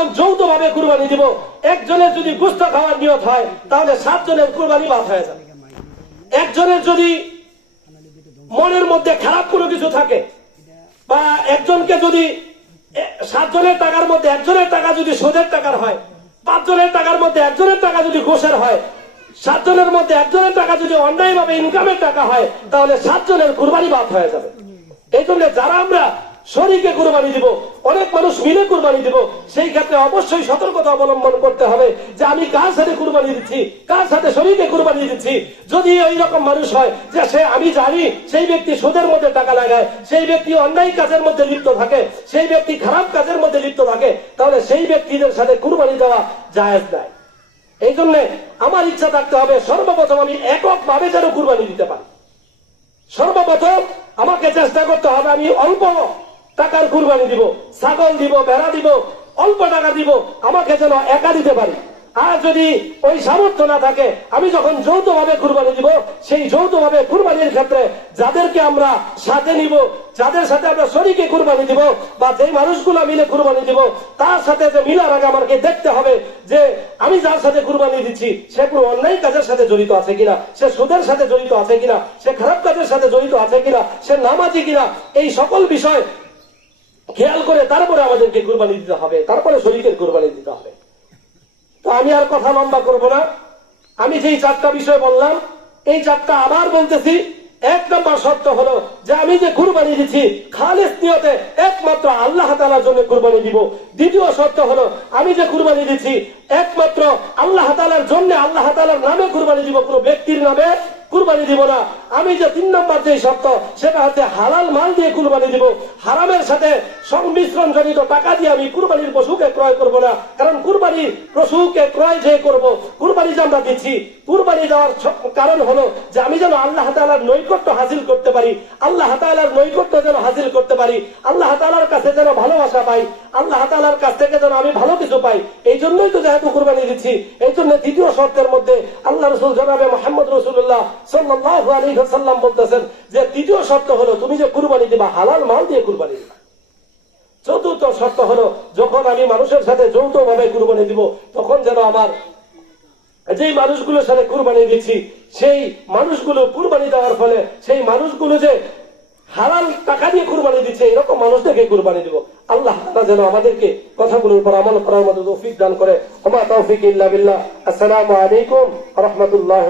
যখন যৌথ ভাবে কুরবানি দিব। একজনের যদি গুস্ত খাওয়ার নিয়ত হয়, তাহলে সাতজনের কুরবানি বাদ হয়ে যাবে। একজনের যদি মনের মধ্যে খারাপ কোনো কিছু থাকে, বা একজনকে যদি সাতজনের টাকার মধ্যে একজনের টাকা যদি সুদের টাকার হয়, পাঁচজনের টাকার মধ্যে একজনের টাকা যদি ঘোষের হয়, সাতজনের মধ্যে একজনের টাকা যদি অন্যায়ভাবে ইনকামের টাকা হয়, তাহলে সাতজনের কুরবানি বাদ হয়ে যাবে। এই জন্য যারা আমরা শরীকে কুরবানি দিব, অনেক মানুষ মিলে কুরবানি দিব, সেই ক্ষেত্রে অবশ্যই সতর্কতা অবলম্বন করতে হবে যে আমি কার সাথে কুরবানি দিচ্ছি, কার সাথে শরীকে কুরবানি দিচ্ছি। যদি ওই রকম মানুষ হয় যে সে, আমি জানি সেই ব্যক্তি সুদের মধ্যে টাকা লাগায়, সেই ব্যক্তি অন্যায় কাজের মধ্যে লিপ্ত থাকে, সেই ব্যক্তি খারাপ কাজের মধ্যে লিপ্ত থাকে, তাহলে সেই ব্যক্তিদের সাথে কুরবানি দেওয়া জায়েজ নাই। এই জন্য আমার ইচ্ছা থাকতে হবে সর্বপ্রথম আমি একক ভাবে যেন কুরবানি দিতে পারি। সর্বপ্রথম আমাকে চেষ্টা করতে হবে আমি অল্প টাকার কুরবানি দিব, ছাগল দিব, ভেড়া দিব, অল্প টাকা দিব, আমাকে যেন একা দিতে পারি। আর যদি ওই সামর্থ্য না থাকে, আমি যখন যৌথভাবে কুরবানি দিব, সেই যৌথভাবে কুরবানির ক্ষেত্রে যাদেরকে আমরা সাথে নিব, যাদের সাথে আমরা শরীকে কুরবানি দিব, বা যে মানুষগুলো মিলে কুরবানি দিব, তার সাথে যে মিলার আগে আমাকে দেখতে হবে যে আমি যার সাথে কুরবানি দিচ্ছি, সে কোনো অন্যায় কাজের সাথে জড়িত আছে কিনা, সে সুদের সাথে জড়িত আছে কিনা, সে খারাপ কাজের সাথে জড়িত আছে কিনা, সে নামাজি কিনা, এই সকল বিষয় খেয়াল করে তারপরে আমাদেরকে কুরবানি দিতে হবে, তারপরে শরীরের কুরবানি দিতে হবে। তো আমি আর কথা লম্বা করব না। আমি যেই চারটা বিষয় বললাম, এই চারটা আবার বলতেছি, এক নম্বর শর্ত হলো যে আমি যে কুরবানি দিচ্ছি খালিস নিয়তে একমাত্র আল্লাহ তালার জন্য কুরবানি দিব। দ্বিতীয় শর্ত হলো, আমি যে কুরবানি দিচ্ছি একমাত্র আল্লাহ তালার জন্য আল্লাহ তালার নামে কুরবানি দিব কোনো ব্যক্তির নামে। কুরবানি দিব না। আমি যে তিন নম্বর যে শর্ত, সেটা হচ্ছে হালাল মাল দিয়ে কুরবানি দিব। হারামের সাথে সংমিশ্রণ জনিত টাকা দিয়ে আমি কুরবানির পশুকে ক্রয় করব না। কারণ কুরবানির পশুকে ক্রয় যে করব, কুরবানি যে আমরা দিচ্ছি, কুরবানি দেওয়ার কারণ হলো যে আমি যেন আল্লাহ তালার নৈকট্য হাসিল করতে পারি। আল্লাহ তালার নৈকট্য যেন হাসিল করতে পারি। আল্লাহ তালার কাছে যেন ভালোবাসা পাই। আল্লাহ তালার কাছ থেকে যেন আমি ভালো কিছু পাই। এই জন্যই তো যেহেতু কুরবানি দিচ্ছি, এই জন্য দ্বিতীয় শর্তের মধ্যে আল্লাহ রসুল জনাবে মোহাম্মদ রসুল্লাহ বলতেছেন যে তৃতীয় শর্ত হলো, তুমি যে কুরবানি দিবা, হালাল মাল দিয়ে কুরবানি দিবা। চতুর্থ শর্ত হলো, যখন আমি মানুষের সাথে যৌথ ভাবে কুরবানি দিব, তখন যেন আমার মানুষগুলোর সাথে কুরবানি দিচ্ছি, সেই মানুষগুলো কুরবানি দেওয়ার ফলে, সেই মানুষগুলো যে হালাল টাকা দিয়ে কুরবানি দিচ্ছে, এরকম মানুষদেরকে কুরবানি দিব। আল্লাহ যেন আমাদেরকে কথাগুলোর উপর আমল করার মতো তৌফিক দান করে। ওমা তৌফিক ইল্লা বিল্লাহ। আসসালামু আলাইকুম রহমতুল্লাহ